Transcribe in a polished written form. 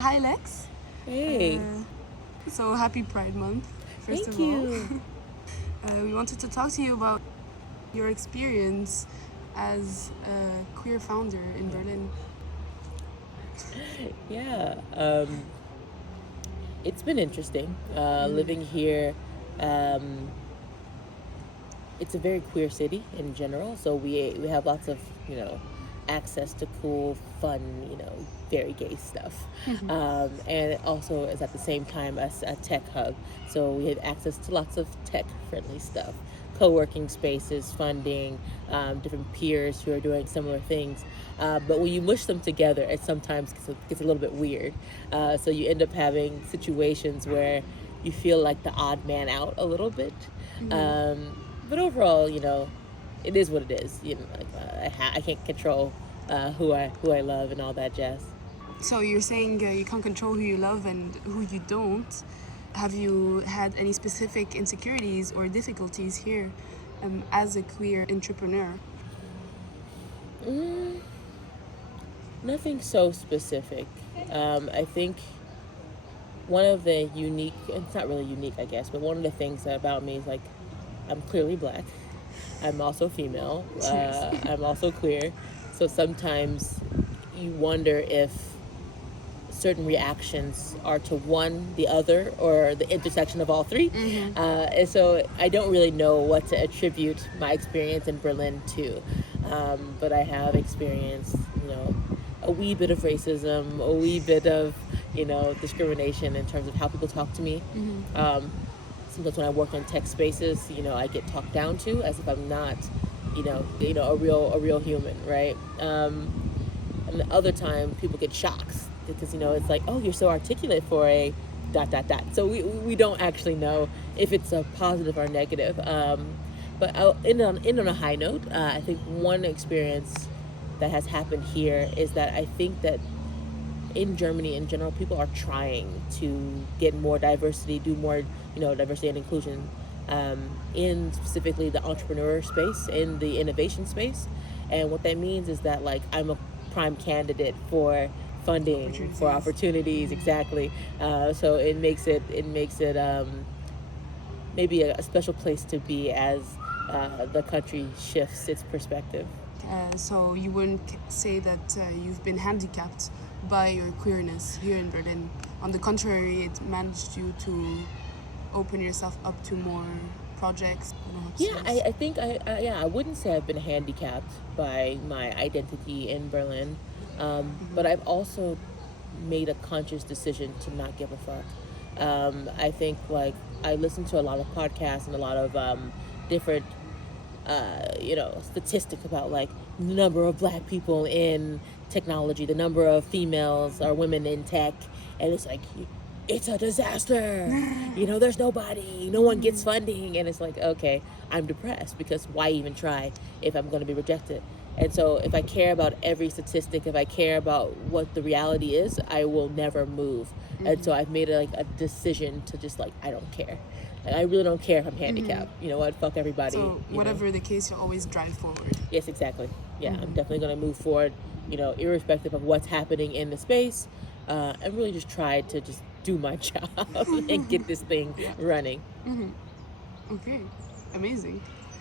Hi, Lex. Hey, So happy Pride Month, first thank of all. you. We wanted to talk to you about your experience as a queer founder in Berlin. Yeah, it's been interesting Mm, living here. Um, it's a very queer city in general, so we have lots of access to cool, fun, very gay stuff, and it also is at the same time a tech hub. So we have access to lots of tech friendly stuff, co-working spaces, funding, different peers who are doing similar things. But when you mush them together, it sometimes gets a little bit weird. So you end up having situations where you feel like the odd man out a little bit. mhm. But overall, it is what it is. I can't control who I love and all that jazz. So you're saying you can't control who you love and who you don't. Have you had any specific insecurities or difficulties here as a queer entrepreneur? Mm, Nothing so specific. I think one of the unique, it's not really unique, I guess, but one of the things about me is like I'm clearly black. I'm also female. Yes. I'm also queer. So sometimes you wonder if certain reactions are to one, the other, or the intersection of all three. Mm-hmm. And so I don't really know what to attribute my experience in Berlin to. But I have experienced, a wee bit of racism, a wee bit of, discrimination in terms of how people talk to me. Mm-hmm. Um, Sometimes when I work in tech spaces, I get talked down to as if I'm not, a real human, right? And the other time, people get shocks because it's like, oh, you're so articulate for a dot dot dot. So we don't actually know if it's a positive or negative. But I'll end on a high note. I think one experience that has happened here is that I think that in Germany in general, people are trying to get more diversity, do more, diversity and inclusion in specifically the entrepreneur space, in the innovation space. And what that means is that like I'm a prime candidate for funding, for Opportunities. opportunities, Mm-hmm. exactly. So it makes it maybe a special place to be as the country shifts its perspective. So you wouldn't say that you've been handicapped by your queerness here in Berlin. On the contrary, it managed you to open yourself up to more projects. I don't know how to say Yeah, this. I think I wouldn't say I've been handicapped by my identity in Berlin, but I've also made a conscious decision to not give a fuck. I think like I listen to a lot of podcasts and a lot of different statistics about like the number of black people in technology, the number of females or women in tech, and it's like it's a disaster. There's nobody, no one gets funding, and it's like okay, I'm depressed because why even try if I'm going to be rejected? And so if I care about every statistic, if I care about what the reality is, I will never move. And so I've made like a decision to just like I don't care. Like, I really don't care if I'm handicapped. You know what? Fuck everybody. So whatever the case, you'll always drive forward. Yes, exactly. Yeah, I'm definitely going to move forward, irrespective of what's happening in the space, and really just try to just do my job and get this thing Yeah. running. Okay. Amazing.